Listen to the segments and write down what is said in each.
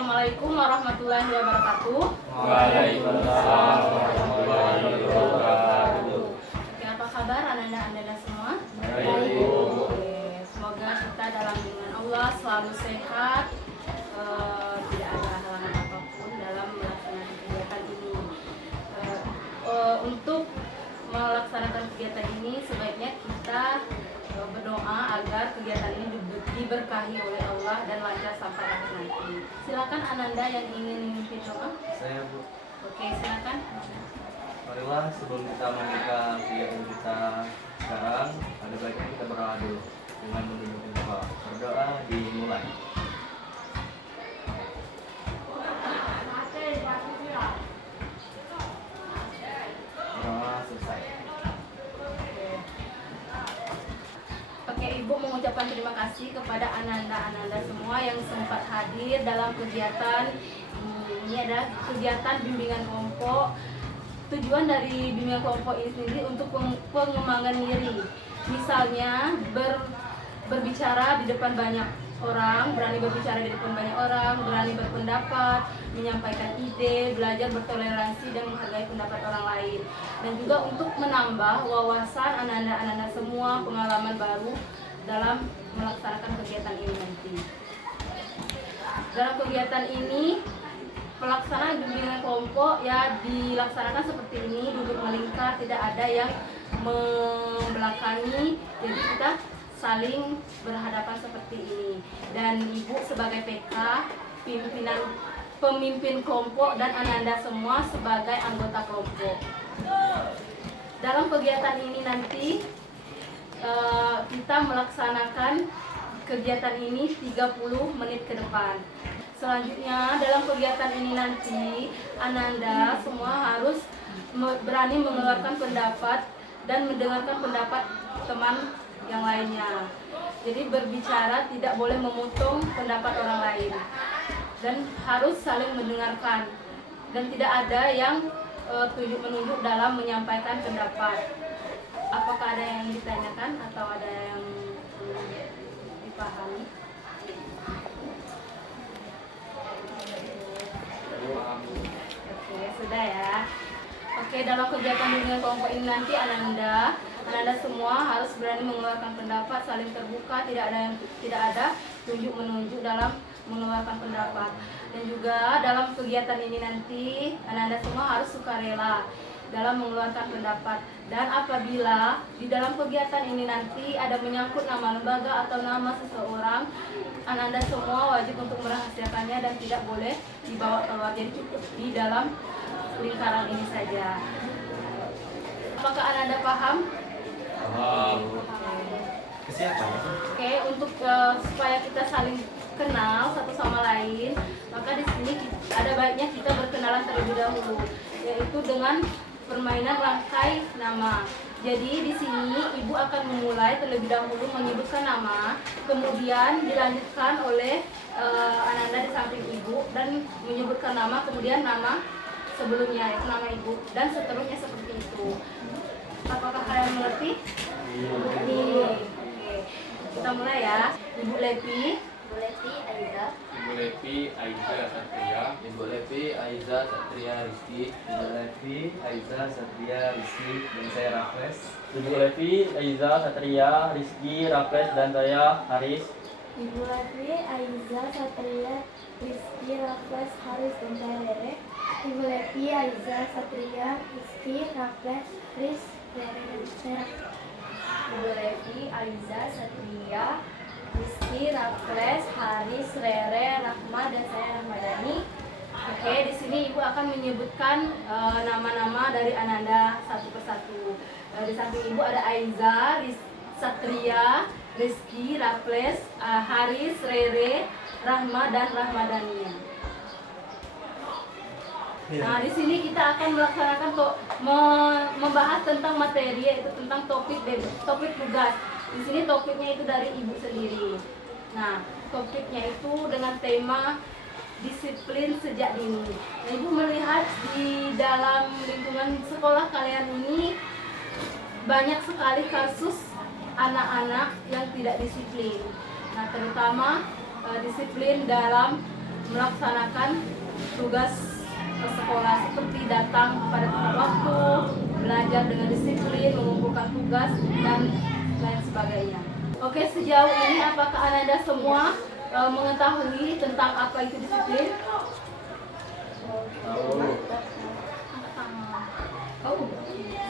Assalamualaikum warahmatullahi wabarakatuh. Waalaikumsalam warahmatullahi wabarakatuh. Oke, apa kabar anak-anak semua? Baik. Oke, semoga kita dalam lindungan Allah selalu sehat, tidak ada halangan apapun dalam melaksanakan kegiatan ini. Untuk melaksanakan kegiatan ini sebaiknya kita berdoa agar kegiatan ini diberkahi oleh Allah dan lancar sampai akhir nanti. Silakan Ananda yang ingin memimpin doa. Saya Bu. Oke, silakan. Marilah sebelum kita membuka kegiatan kita sekarang, ada baiknya kita berdoa dulu dengan menunjukkan doa. Berdoa dimulai. Doa selesai. Oke, Ibu mengucapkan terima kasih kepada Ananda semua yang sempat hadir dalam kegiatan ini. Adalah kegiatan bimbingan kelompok. Tujuan dari bimbingan kelompok ini sendiri untuk pengembangan diri. Misalnya berbicara di depan banyak orang, berani berbicara di depan banyak orang, berani berpendapat, menyampaikan ide, belajar bertoleransi dan menghargai pendapat orang lain. Dan juga untuk menambah wawasan Ananda semua, pengalaman baru dalam melaksanakan kegiatan ini nanti. Dalam kegiatan ini pelaksanaan bimbingan kelompok ya dilaksanakan seperti ini, duduk melingkar, tidak ada yang membelakangi, jadi kita saling berhadapan seperti ini. Dan Ibu sebagai PK, pemimpin kelompok, dan Ananda semua sebagai anggota kelompok. Dalam kegiatan ini nanti kita melaksanakan kegiatan ini 30 menit ke depan. Selanjutnya dalam kegiatan ini nanti Ananda semua harus berani mengeluarkan pendapat dan mendengarkan pendapat teman yang lainnya. Jadi berbicara tidak boleh memotong pendapat orang lain dan harus saling mendengarkan dan tidak ada yang tunjuk-menunjuk dalam menyampaikan pendapat. Apakah ada yang ditanyakan atau ada yang dipahami? Oke, sudah ya. Oke, dalam kegiatan bimbingan kelompok ini nanti Ananda semua harus berani mengeluarkan pendapat, saling terbuka, tidak ada tunjuk menunjuk dalam mengeluarkan pendapat. Dan juga dalam kegiatan ini nanti Ananda semua harus sukarela dalam mengeluarkan pendapat. Dan apabila di dalam kegiatan ini nanti ada menyangkut nama lembaga atau nama seseorang, Ananda semua wajib untuk merahasiakannya dan tidak boleh dibawa keluar. Jadi cukup di dalam lingkaran ini saja. Apakah Ananda paham? Paham. Kesiapan. Oke, untuk supaya kita saling kenal satu sama lain, maka di sini ada baiknya kita berkenalan terlebih dahulu, yaitu dengan permainan rangkai nama. Jadi di sini Ibu akan memulai terlebih dahulu menyebutkan nama, kemudian dilanjutkan oleh Ananda di samping Ibu dan menyebutkan nama, kemudian nama sebelumnya yaitu nama Ibu dan seterusnya seperti itu. Apakah kalian mengerti? Oke, kita mulai ya. Ibu Levi. Ibu Levi Aiza. Ibu Levi Aiza Satria. Ibu Levi Aiza Satria Rizky. Ibu Levi Aiza Satria Rizky dan saya Rafles. Ibu Levi Aiza Satria Rizky Rafles dan saya Haris. Ibu Levi Aiza Satria Rizky Rafles Haris dan saya Rere. Ibu Levi Aiza Satria Rizky Rafles Haris Rere dan saya. Ibu Levi Aiza Satria Rizky Rafles Haris Rere Rahma dan saya Rahmadani. Oke, di sini Ibu akan menyebutkan nama-nama dari Ananda satu persatu. Di samping Ibu ada Aiza Satria Rizky Rafles Haris Rere Rahma dan Rahmadani. Nah, di sini kita akan melaksanakan membahas tentang materi, yaitu tentang topik tugas. Di sini topiknya itu dari Ibu sendiri. Nah, topiknya itu dengan tema disiplin sejak dini. Nah, Ibu melihat di dalam lingkungan sekolah kalian ini banyak sekali kasus anak-anak yang tidak disiplin. Nah, terutama disiplin dalam melaksanakan tugas sekolah seperti datang pada tepat waktu, belajar dengan disiplin, mengumpulkan tugas, dan lain sebagainya. Oke, sejauh ini apakah Ananda semua mengetahui tentang apa itu disiplin? Angkat tangan.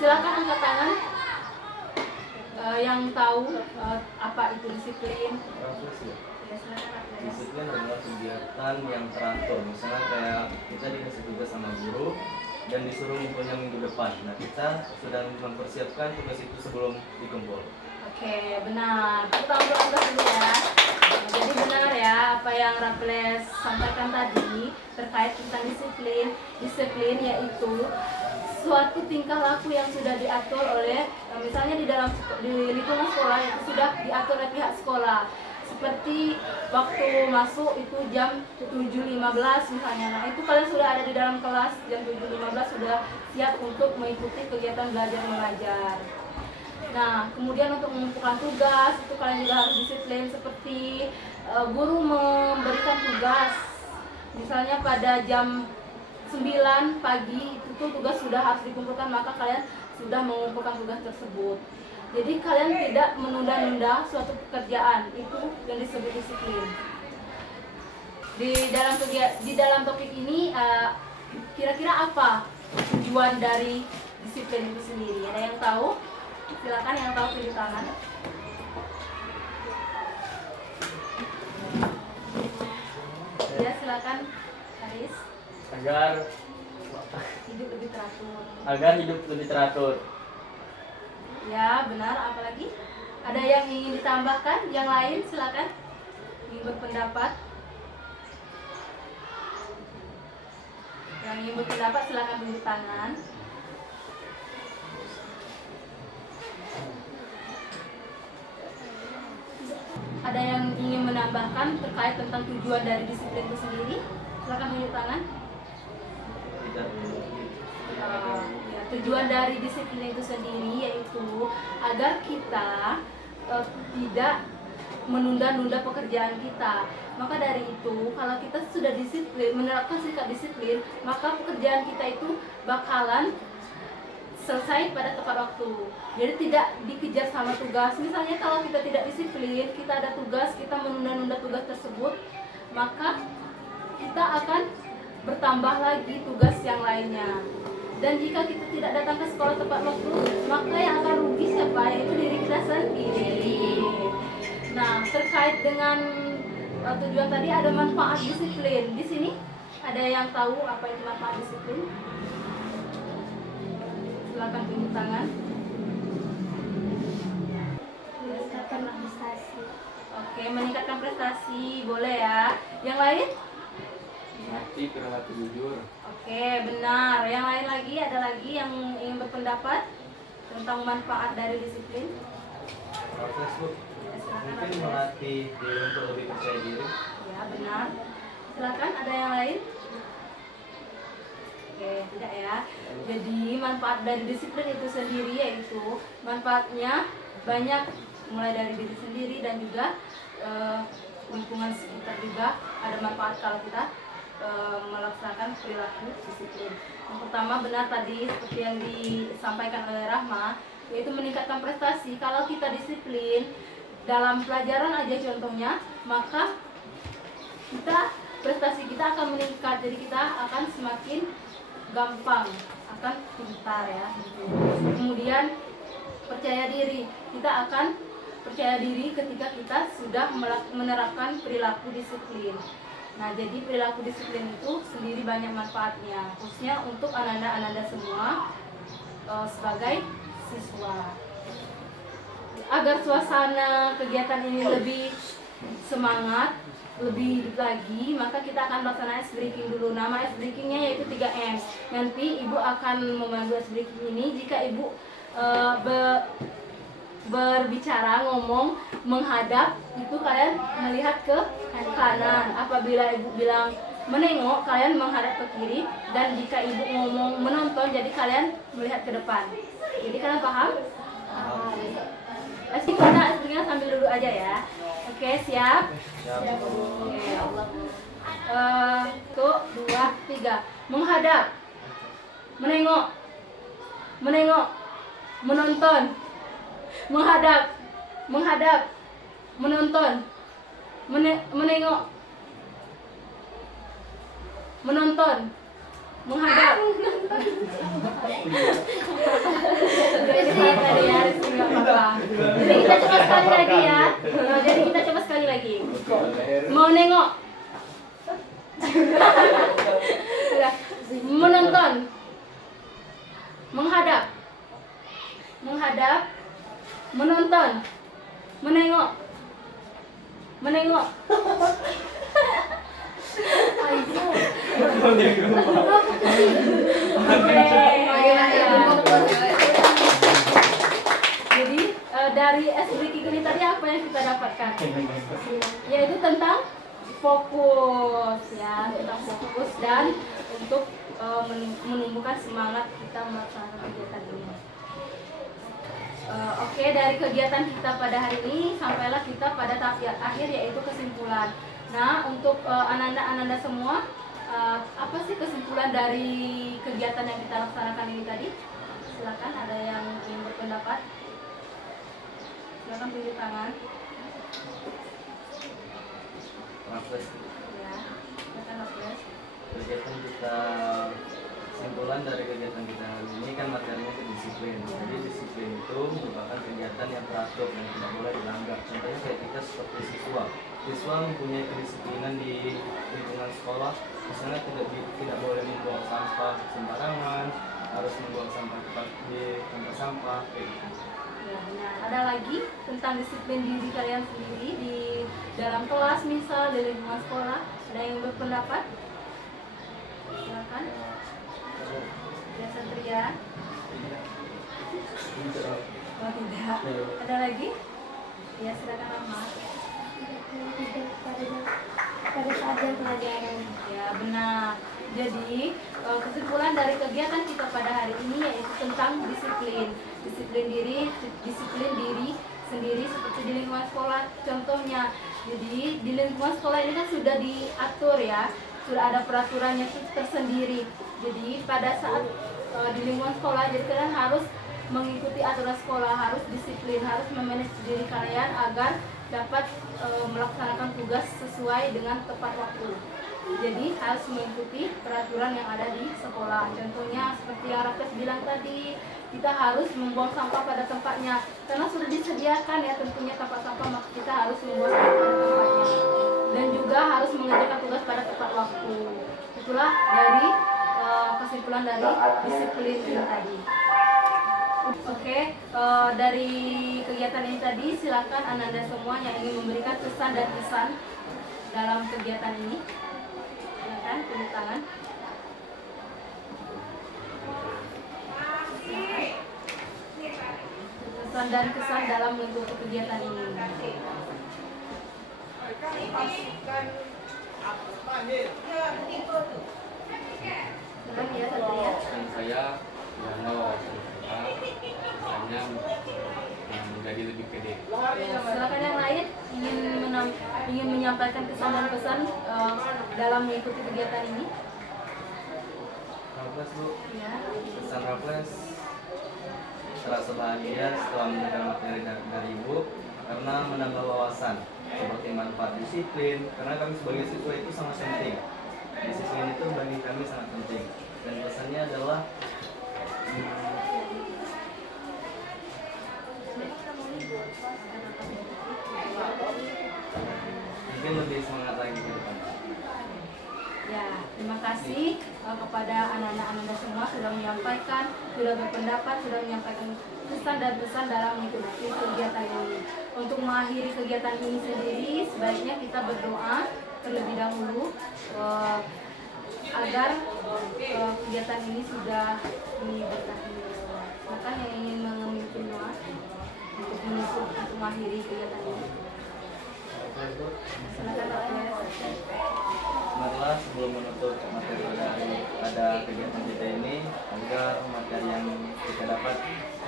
Silakan angkat tangan. Yang tahu apa itu disiplin? Ya, silakan, Raffles. Disiplin adalah kegiatan yang teratur. Misalnya kayak kita dikasih tugas sama guru dan disuruh ngumpulnya minggu depan. Nah, kita sudah mempersiapkan tugas itu sebelum dikumpul. Oke, benar. Kita ulang dulu ya. Jadi benar ya apa yang Raffles sampaikan tadi terkait tentang disiplin. Disiplin yaitu suatu tingkah laku yang sudah diatur oleh misalnya di lingkungan sekolah yang sudah diatur oleh pihak sekolah. Seperti waktu masuk itu jam 7.15 misalnya. Nah, itu kalian sudah ada di dalam kelas jam 7.15 sudah siap untuk mengikuti kegiatan belajar mengajar. Nah, kemudian untuk mengumpulkan tugas itu kalian juga harus disiplin seperti guru memberikan tugas. Misalnya pada jam 9 pagi itu tuh tugas sudah harus dikumpulkan, maka kalian sudah mengumpulkan tugas tersebut. Jadi kalian tidak menunda-nunda suatu pekerjaan, itu yang disebut disiplin. Di dalam topik ini kira-kira apa tujuan dari disiplin itu sendiri? Ada yang tahu? Silakan yang tahu pilih tangan. Ya, silakan Haris. Hidup lebih teratur. Agar hidup lebih teratur. Ya, benar. Apa lagi? Ada yang ingin ditambahkan? Yang lain silakan. Ingin berpendapat? Yang ingin berpendapat silakan tunjuk tangan. Ada yang ingin menambahkan terkait tentang tujuan dari disiplin itu sendiri? Silakan tunjuk tangan. Ya, tujuan dari disiplin itu sendiri yaitu agar kita tidak menunda-nunda pekerjaan kita. Maka dari itu, kalau kita sudah disiplin, menerapkan sikap disiplin, maka pekerjaan kita itu bakalan selesai pada tepat waktu. Jadi tidak dikejar sama tugas. Misalnya kalau kita tidak disiplin, kita ada tugas, kita menunda-nunda tugas tersebut, maka kita akan bertambah lagi tugas yang lainnya. Dan jika kita tidak datang ke sekolah tepat waktu, maka yang akan rugi siapa? Yaitu diri kita sendiri. Nah, terkait dengan tujuan tadi ada manfaat disiplin. Di sini ada yang tahu apa itu manfaat disiplin? Silakan tunjuk tangan. Meningkatkan prestasi. Oke, meningkatkan prestasi boleh ya. Yang lain? Melatih perilaku jujur. Oke, benar. Yang lain lagi, ada lagi yang ingin berpendapat tentang manfaat dari disiplin? Facebook Ya, silakan, mungkin Raffles. melatih diri untuk lebih percaya diri. Ya, benar. Silakan, ada yang lain? Oke, tidak ya. Jadi manfaat dari disiplin itu sendiri yaitu manfaatnya banyak, mulai dari diri sendiri dan juga lingkungan sekitar juga ada manfaat kalau kita melaksanakan perilaku disiplin. Yang pertama benar tadi seperti yang disampaikan oleh Rahma, yaitu meningkatkan prestasi. Kalau kita disiplin dalam pelajaran aja contohnya, maka prestasi kita akan meningkat. Jadi kita akan semakin gampang, akan pintar ya. Kemudian percaya diri, kita akan percaya diri ketika kita sudah menerapkan perilaku disiplin. Nah, jadi perilaku disiplin itu sendiri banyak manfaatnya, khususnya untuk ananda-ananda semua sebagai siswa. Agar suasana kegiatan ini lebih semangat, lebih hidup lagi, maka kita akan melaksanakan ice breaking dulu. Nama ice breakingnya yaitu 3M. Nanti ibu akan memandu ice breaking ini. Jika ibu berbicara, ngomong, menghadap, itu kalian melihat ke kanan. Apabila ibu bilang menengok, kalian menghadap ke kiri. Dan jika ibu ngomong menonton, jadi kalian melihat ke depan. Jadi kalian paham? Pasti kita sambil duduk aja ya. Oke, siap? Siap. Oke, Allah. 3. Menghadap, menengok, menengok, menonton, menghadap, menghadap, menonton, menengok, menonton, menghadap. Jadi tadi ya, nggak apa-apa. Jadi kita coba sekali lagi ya. Jadi kita coba sekali lagi. Mau nengok, menonton, menghadap, menghadap, menonton, menengok, menengok. Jadi dari SD ini tadi apa yang kita dapatkan? Yaitu tentang fokus ya, tentang fokus dan untuk menumbuhkan semangat kita melaksanakan kegiatan ini. Oke, dari kegiatan kita pada hari ini sampailah kita pada tahap akhir yaitu kesimpulan. Nah, untuk ananda semua, apa sih kesimpulan dari kegiatan yang kita laksanakan ini tadi? Silakan, ada yang ingin berpendapat? Silakan tunjuk tangan. Raples. Ya, silakan Raples. Kegiatan kita, kesimpulan dari kegiatan kita hari ini kan materinya kedisiplin. Jadi disiplin itu merupakan kegiatan yang teratur dan tidak boleh dilanggar. Contohnya kayak kita seperti siswa mempunyai kedisiplinan di lingkungan sekolah, misalnya tidak boleh membuang sampah sembarangan, harus membuang sampah tepat di tempat sampah kayak gitu. Ya, benar. Ada lagi tentang disiplin diri kalian sendiri di dalam kelas, misal di lingkungan sekolah. Ada yang berpendapat? Silakan. Ya, Satria. Oh, tidak. Ada lagi? Ya, silakan Ahmad. Pada saat jam pelajaran. Ya, benar. Jadi kesimpulan dari kegiatan kita pada hari ini yaitu tentang disiplin diri sendiri seperti di lingkungan sekolah. Contohnya, jadi di lingkungan sekolah ini kan sudah diatur ya, sudah ada peraturannya tersendiri. Jadi pada saat di lingkungan sekolah, jadi kalian harus mengikuti aturan sekolah, harus disiplin, harus memanage diri kalian agar dapat melaksanakan tugas sesuai dengan tepat waktu. Jadi harus mengikuti peraturan yang ada di sekolah. Contohnya seperti yang Raffles bilang tadi, kita harus membuang sampah pada tempatnya karena sudah disediakan ya tentunya tempat sampah, maka kita harus membuang sampah pada tempatnya. Dan juga harus mengerjakan tugas pada tepat waktu. Itulah dari kesimpulan dari disiplin ini tadi. Oke, dari kegiatan ini tadi silakan Ananda semua yang ingin memberikan kesan dan pesan dalam kegiatan ini. Silakan tunjuk tangan. Pesan dan kesan dalam mengikuti kegiatan ini. Silakan ya, Satria. Dan saya Yono, hanya menjadi lebih pede. Silakan yang lain ingin menyampaikan kesan dan pesan dalam mengikuti kegiatan ini. Raples Bu, Ya. pesan Raples terasa bahagia setelah mendengar materi dari Ibu karena menambah wawasan seperti manfaat disiplin, karena kami sebagai siswa itu sangat penting. Disiplin itu bagi kami sangat penting, dan pesannya adalah mungkin lebih semangat lagi ke depan. Ya, terima kasih kepada anak-anak semua sudah menyampaikan, sudah berpendapat, sudah menyampaikan kesan dan pesan dalam mengikuti kegiatan ini. Untuk mengakhiri kegiatan ini sendiri, sebaiknya kita berdoa terlebih dahulu agar kegiatan ini sudah diberkati. Maka yang ingin memimpin doa untuk menutup untuk mengakhiri kegiatan ini. Silakan Dr. Marilah sebelum menutup materi pada kegiatan kita ini, agar materi yang kita dapat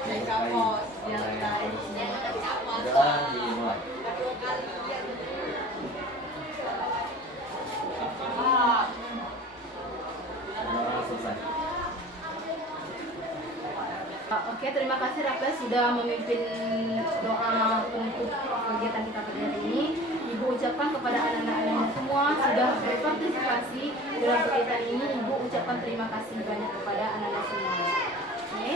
diberkahi oleh Tuhan semua. Doa dimulai. Oke, terima kasih Raffles sudah memimpin doa untuk kegiatan kita pada hari ini. Ibu ucapkan kepada anak-anak yang semua sudah berpartisipasi dalam kegiatan ini. Ibu ucapkan terima kasih banyak kepada anak-anak semua. Oke.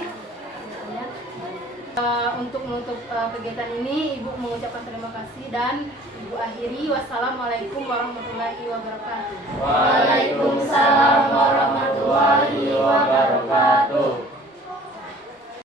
Untuk menutup kegiatan ini, Ibu mengucapkan terima kasih dan Ibu akhiri. Wassalamualaikum warahmatullahi wabarakatuh. Waalaikumsalam warahmatullahi wabarakatuh.